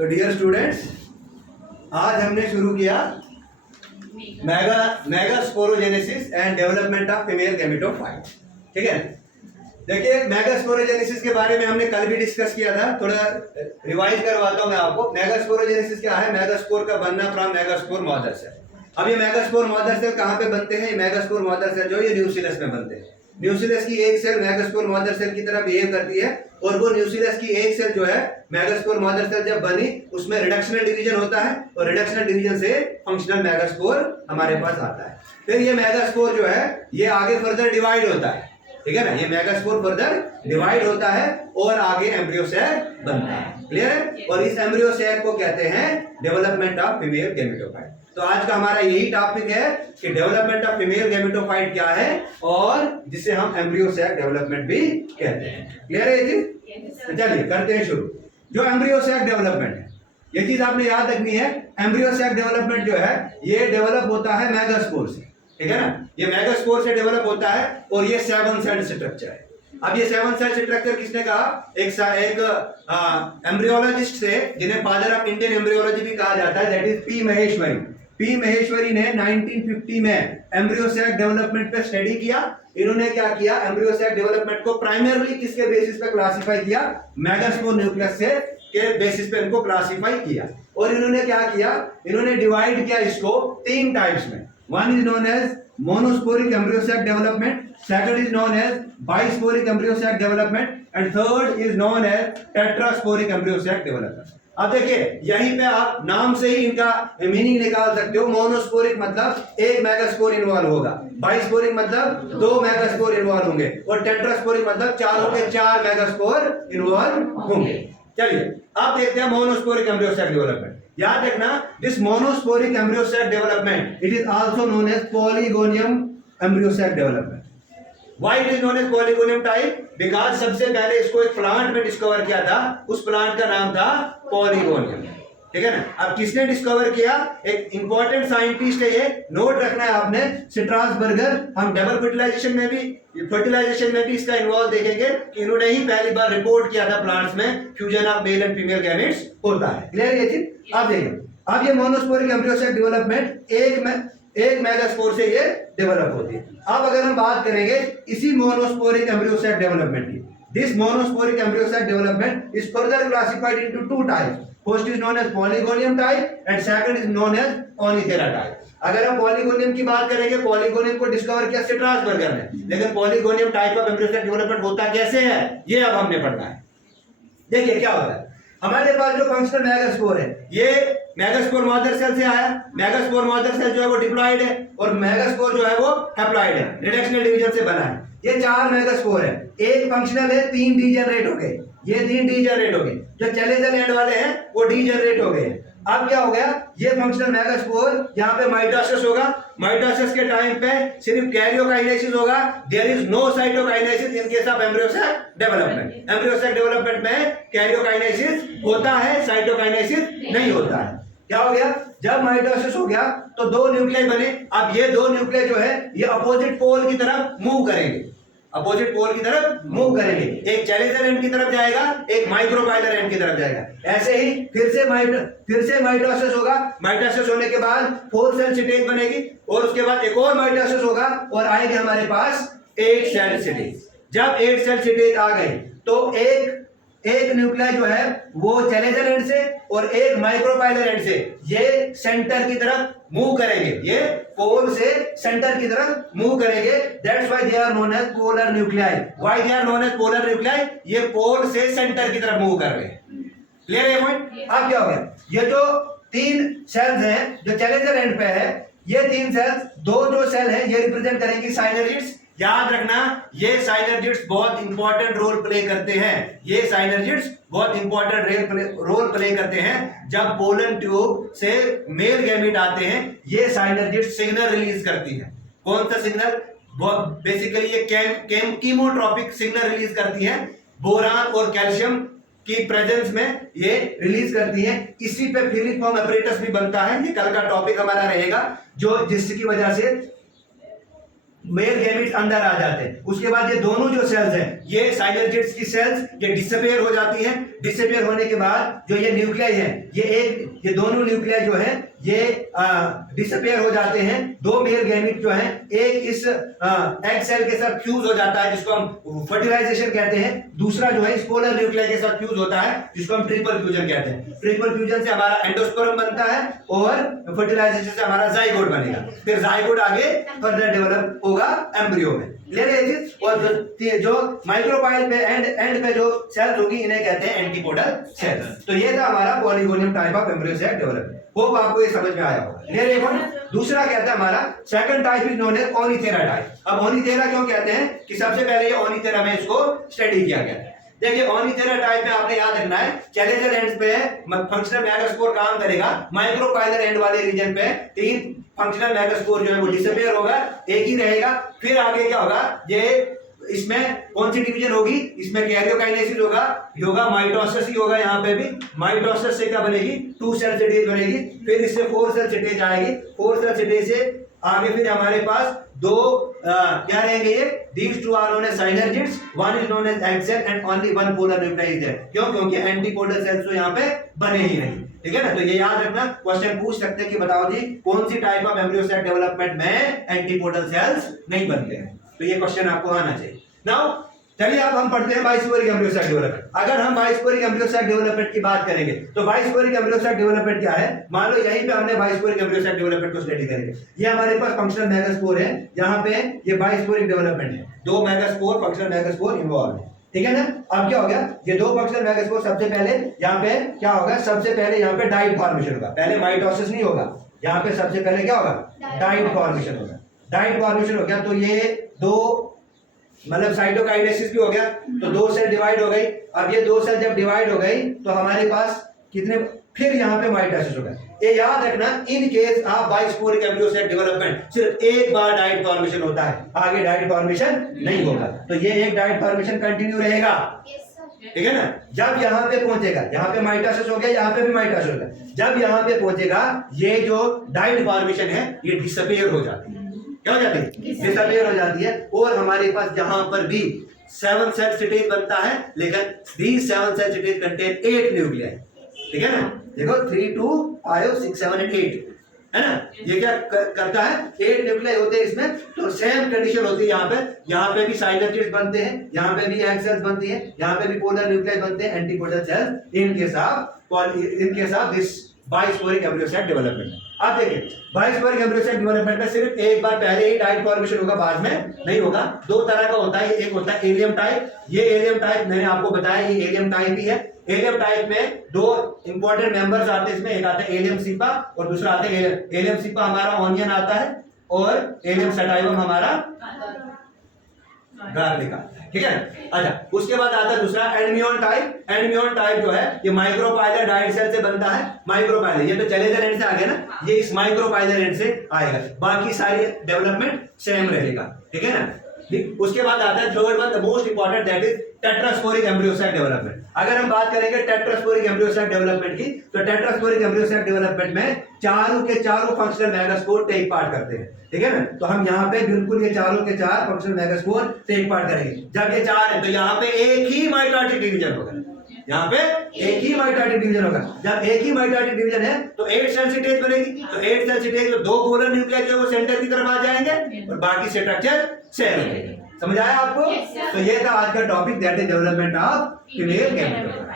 तो dear students, आज हमने शुरू किया megasporogenesis and development of female gametophyte. ठीक है, देखिए मेगास्पोरोजेनेसिस के बारे में हमने कल भी डिस्कस किया था, थोड़ा रिवाइज करवाता हूं मैं आपको। मेगास्पोरोजेनेसिस क्या है? मेगास्पोर का बनना फ्रॉम मेगास्पोर मदर सेल। अब ये मेगास्पोर मदर सेल कहां पे बनते हैं? मेगास्पोर मदर सेल जो ये न्यूक्लियस में बनते हैं। न्यूक्लियस की एक सेल मेगास्पोर मदर सेल की तरह बिहेव करती है, और वो न्यूक्लियस की एक सेल जो है मेगास्पोर मदर सेल जब बनी उसमें रिडक्शनल डिवीजन होता है, और रिडक्शनल डिवीजन से फंक्शनल मेगास्पोर हमारे पास आता है। फिर ये मेगास्पोर जो है ये आगे फर्दर डिवाइड होता है। ठीक है ना, ये मेगास्पोर फर्दर डिवाइड होता है और आगे एम्ब्रियो सेल बनता है। क्लियर है? और इस एम्ब्रियो सेल को कहते हैं डेवलपमेंट ऑफ फीमेल गैमेटोफाइट। तो आज का हमारा यही टॉपिक है कि डेवलपमेंट ऑफ फीमेल गैमेटोफाइट क्या है, और जिसे हम एम्ब्रियो सेल डेवलपमेंट भी कहते हैं। क्लियर है ये चीज? चलिए करते हैं शुरू। जो एम्ब्रियो सेल डेवलपमेंट है, ये चीज आपने याद रखनी है। एम्ब्रियो सेल डेवलपमेंट जो है ये डेवलप होता है मेगास्पोर से। ठीक है ना, ये मेगास्पोर से डेवलप होता है, और ये 7 सेल स्ट्रक्चर है। अब ये 7 सेल स्ट्रक्चर किसने कहा? एक एम्ब्रियोलॉजिस्ट से, जिन्हें फादर ऑफ इंडियन एम्ब्रियोलॉजी भी कहा जाता है, that is P Maheshwari. P Maheshwari ने 1950 में एम्ब्रियो सेल डेवलपमेंट पे स्टडी किया। इन्होंने क्या किया? एम्ब्रियो सेल डेवलपमेंट को प्राइमरली किसके बेसिस पे क्लासिफाई किया? मेगास्पोर न्यूक्लियस से के बेसिस पे इनको क्लासिफाई किया। और इन्होंने क्या किया? इन्होंने डिवाइड किया इसको 3 टाइप्स में। One is known as monosporic embryo sac development, second is known as bisporic embryo sac development, and third is known as tetrasporic embryo sac development. अब देखिए यहीं पे आप नाम से ही इनका मीनिंग निकाल सकते हो। मोनोस्पोरिक मतलब एक मेगास्पोर इन्वॉल्व होगा, बाइस्पोरिक मतलब 2 मेगास्पोर इन्वॉल्व होंगे, और टेट्रास्पोरिक मतलब चारों के 4 मेगास्पोर इन्वॉल्व होंगे। चलिए आप देखते हैं मोनोस्पोरिक एम्ब्रियो सेल डेवलपमेंट। याद रखना, this monosporic embryo cell development it is also known as polygonum embryo cell development. Why it is known as polygonum type? Because सबसे पहले इसको एक प्लांट में डिस्कवर किया था, उस प्लांट का नाम था पॉलीगोनियम। ठीक है ना, अब किसने डिस्कवर किया? एक इंपॉर्टेंट साइंटिस्ट है, ये नोट रखना है आपने, स्ट्रासबर्गर। हम डबल फर्टिलाइजेशन में भी इसका इन्वॉल्व देखेंगे कि इन्होंने ही पहली बार रिपोर्ट किया था प्लांट्स में fusion of male and female gametes होता है। क्लियर ये चीज? अब देखिए, अब ये मोनोस्पोरिक एम्ब्रियो सेल डेवलपमेंट एक मेगास्पोर से ये डेवलप होती है। अब अगर हम बात करेंगे इसी मोनोस्पोरिक एम्ब्रियो सेल डेवलपमेंट की, this monosporic embryo cell development is further classified into 2 types. First is known as polygonum type and second is known as Oenothera type. अगर हम पॉलीगोनियम की बात करेंगे, पॉलीगोनियम को डिस्कवर किया स्ट्रासबर्गर ने, लेकिन polygonum type of embryo cell development होता कैसे है ये अब हमने पढ़ना है। देखिए क्या होता है, हमारे पास जो फंक्शनल मेगास्पोर है ये मेगास्पोर मदर सेल से आया। मेगास्पोर मदर सेल जो है वो डिप्लॉइड है, और मेगास्पोर जो है वो हैप्लॉइड है, रिडक्शनल डिवीजन से बना है। ये 4 मेगास्पोर है, एक फंक्शनल है, 3 डीजनरेट हो गए। ये 3 डीजनरेट हो गए, जो चलेजल एंड वाले हैं वो डीजनरेट हो गए। अब क्या हो गया? ये फंक्शनल मेगास्पोर यहाँ पे माइटोसिस होगा। माइटोसिस के टाइम पे सिर्फ कैरियोकाइनेसिस होगा, there is no cytokinesis in case of embryo cell development. Embryo cell development में कैरियोकाइनेसिस होता है, साइटोकाइनेसिस नहीं होता है। क्या हो गया? जब माइटोसिस हो गया तो 2 न्यूक्लियाई बने। अब ये 2 न्यूक्लियाई जो है ये अपोजिट पोल की तरफ मूव करेंगे, अपोजिट पोल की तरफ मूव करेंगे। एक चैलेंजर एंड की तरफ जाएगा, एक माइक्रोपाइलर एंड की तरफ जाएगा। ऐसे ही फिर से माइटोसिस होगा। माइटोसिस होने के बाद 4 सेल स्टेज बनेगी, और उसके बाद एक और माइटोसिस होगा, और आएंगे हमारे पास 8 सेल स्टेज। जब 8 सेल स्टेज आ गए तो एक न्यूक्लियाई जो है वो चैलेंजर एंड से और एक माइक्रोपाइलर एंड से ये सेंटर की तरफ मूव करेंगे, ये पोल से सेंटर की तरफ मूव करेंगे। That's why they are known as polar nuclei. Why they are known as polar nuclei? ये पोल से सेंटर की तरफ मूव कर रहे हैं। क्लियर है पॉइंट? अब क्या हो गया? ये जो 3 सेल्स हैं जो चैलेंजर एंड पे है, ये 3 सेल्स, 2 जो सेल है ये रिप्रेजेंट करेंगी साइनर्जिड्स। याद रखना, ये साइनर्जिड्स बहुत इंपॉर्टेंट रोल प्ले करते हैं। ये साइनर्जिड्स बहुत इंपॉर्टेंट रोल प्ले करते हैं। जब पोलन ट्यूब से मेल गैमेट आते हैं, ये साइनर्जिड्स सिग्नल रिलीज करती हैं। कौन सा सिग्नल? बेसिकली ये कीमोट्रोपिक सिग्नल रिलीज करती हैं। बोरान और कैल्शियम की प्रेजेंस में ये रिलीज करती है। इसी पे फिलिफॉर्म एपरेटस भी बनता है। ये कल का टॉपिक हमारा रहेगा, जो जिसकी वजह से मेल गैमेट्स अंदर आ जाते हैं। उसके बाद ये दोनों जो सेल्स हैं, ये साइनर्जिड्स की सेल्स ये डिसअपियर हो जाती हैं। डिसअपियर होने के बाद जो ये न्यूक्लियाई है, ये दोनों न्यूक्लियाई जो है ये डिसअपियर हो जाते हैं। दो मेल गैमेट जो है, एक इस एग सेल के साथ फ्यूज हो जाता है जिसको हम फर्टिलाइजेशन कहते हैं, दूसरा जो है इस पोलर न्यूक्लियाई के साथ फ्यूज होता है जिसको हम ट्रिपल फ्यूजन कहते हैं। ट्रिपल फ्यूजन से हमारा एंडोस्पर्म बनता है और फर्टिलाइजेशन से हमारा जाइगोट बनेगा। फिर जाइगोट आगे फर्दर डेवलप होगा एम्ब्रियो में। क्लियर है ये चीज? और जो माइक्रोपाइल पे एंड पे जो सेल्स होगी इन्हें कहते हैं एंटीपोडल सेल्स। तो ये था हमारा polygonum type of embryo cell development. Hope आपको ये समझ में आया होगा। क्लियर है? दूसरा कहता है हमारा second type is known as Oenothera type. अब ओनिथेरा क्यों कहते हैं कि सबसे पहले ये ओनिथेरा में इसको स्टडी किया गया है। देखिए ओनिथेरा टाइप में आपने याद रखना है, चैलेंजर एंड्स पे फंक्शनल मेगास्पोर काम करेगा, माइक्रोपाइलर एंड वाले रीजन पे 3 फंक्शनल मेगास्पोर जो है वो डिसअपियर होगा, एक ही रहेगा। फिर आगे क्या होगा, ये इसमें कौन सी डिवीजन होगी, इसमें कैरियोकाइनेसिस होगा माइटोसिस ही होगा। यहाँ पे भी माइटोसिस से क्या बनेगी, 2 सेल स्टेज बनेगी। फिर इससे 4 सेल स्टेज आएगी। 4 सेल स्टेज से आगे फिर हमारे पास दो क्या रहेंगे, ये these two are known as synergids, one is known as egg cell and only one polar nuclei is there। क्यों? क्योंकि एंटीपोडल सेल्स तो यहाँ पे बने ही नहीं। ठीक है ना? तो ये याद रखना, क्वेश्चन पूछ सकते हैं कि बताओ जी कौन सी type of embryo cell development में एंटीपोडल सेल्स नहीं बनते हैं। तो ये क्वेश्चन आपको आना चाहिए। नाउ चलिए अब हम पढ़ते हैं बाइस्पोरिक एम्ब्रियो सेल डेवलपमेंट। अगर हम बाइस्पोरिक एम्ब्रियो सेल डेवलपमेंट की बात करेंगे तो बाइस्पोरिक एम्ब्रियो सेल डेवलपमेंट क्या है, मान लो यहीं पे हमने बाइस्पोरिक एम्ब्रियो सेल डेवलपमेंट को स्टडी करेंगे। ये हमारे पास फंक्शनल मेगास्पोर है, यहाँ पे ये बाइस्पोरिक डेवलपमेंट है, 2 मेगास्पोर फंक्शनल मेगास्पोर इन्वॉल्व है। ठीक है ना? अब क्या हो गया, ये 2 फंक्शनल मेगास्पोर सबसे पहले यहाँ पे क्या होगा, सबसे पहले यहाँ पे डाइट फॉर्मेशन होगा। पहले माइटोसिस नहीं होगा, यहाँ पे सबसे पहले क्या होगा, डाइट फॉर्मेशन होगा। डाइट फॉर्मेशन हो गया तो ये 2 मतलब साइटोकाइनेसिस भी हो गया, तो 2 सेल डिवाइड हो गई। अब ये 2 सेल जब डिवाइड हो गई तो हमारे पास कितने, फिर यहाँ पे माइटोसिस हो गया। ये याद रखना, in case of bisporic embryo cell development सिर्फ एक बार डाइट फॉर्मेशन होता है, आगे डाइट फॉर्मेशन नहीं होगा। तो ये एक डाइट फॉर्मेशन कंटिन्यू रहेगा। ठीक है ना? जब यहाँ पे पहुंचेगा, यहाँ पे माइटोसिस हो गया, यहाँ पे भी माइटोसिस हो गया, जब यहाँ पे पहुंचेगा ये जो डाइट फॉर्मेशन है ये डिसअपियर हो जाती है। क्या हो जाती है? डिसअपियर हो जाती है। और हमारे पास जहां पर भी 7 सेल स्टेज बनता है, लेकिन these 7 cell stage contain 8 nuclei. ठीक है ना? देखो 3 2 5 6 7 8 है ना? ये क्या करता है, 8 न्यूक्लियाई होते हैं इसमें। तो सेम कंडीशन होती है यहाँ पे भी साइनर्जिड्स बनते हैं, यहाँ पे भी एग सेल्स बनती है, यहाँ पे भी पोलर न्यूक्लियाई बनते हैं, antipodal cells in case of this bisporic embryo cell development. अब देखिए बाइस्पोरिक एम्ब्रियो सेल डेवलपमेंट में सिर्फ एक बार पहले ही डाइट फॉर्मेशन होगा, बाद में नहीं होगा। 2 तरह का होता है, एक होता है एलियम टाइप। ये एलियम टाइप मैंने आपको बताया, ये एलियम टाइप ही है। एलियम टाइप में 2 इंपॉर्टेंट मेंबर्स आते हैं इसमें, एक आता है एलियम सीपा और दूसरा आता है एलियम सीपा हमारा ऑनियन आता है और एलियम सटाइवम हमारा गार्लिक आता है। ठीक है? अच्छा, उसके बाद आता है दूसरा एडमियोन टाइप। एडमियोन टाइप जो है ये माइक्रोपाइलर डाइट सेल से बनता है। माइक्रोपाइलर ये तो चैलेंजर एंड से आ गया ना, ये इस माइक्रोपाइलर एंड से आएगा, बाकी सारी डेवलपमेंट सेम रहेगा। ठीक है ना? उसके बाद आता है third one, the most important, that is tetrasporic embryo cell development. अगर हम बात करेंगे टेट्रास्पोरिक एम्ब्रियो सेल डेवलपमेंट की, तो टेट्रास्पोरिक एम्ब्रियो सेल डेवलपमेंट में चारों के चारों फंक्शनल मेगास्पोर टेक पार्ट करते हैं। ठीक है ना? तो हम यहाँ पे बिल्कुल ये चारों के 4 फंक्शनल मेगास्पोर टेक पार्ट करेंगे। जब ये 4 है तो यहाँ पे एक ही माइटोटिक डिवीजन होगा, यहाँ पे एक ही माइटोटिक डिवीजन होगा। जब एक ही माइटोटिक डिवीजन है तो 8 सेल स्टेज बनेगी। तो 8 सेल स्टेज में 2 पोलर न्यूक्लियाई जो वो सेंटर की तरफ आ जाएंगे और बाकी स्ट्रक्चर सेल होंगे। समझ आया आपको? तो ये था आज का topic, that is development of female gametophyte.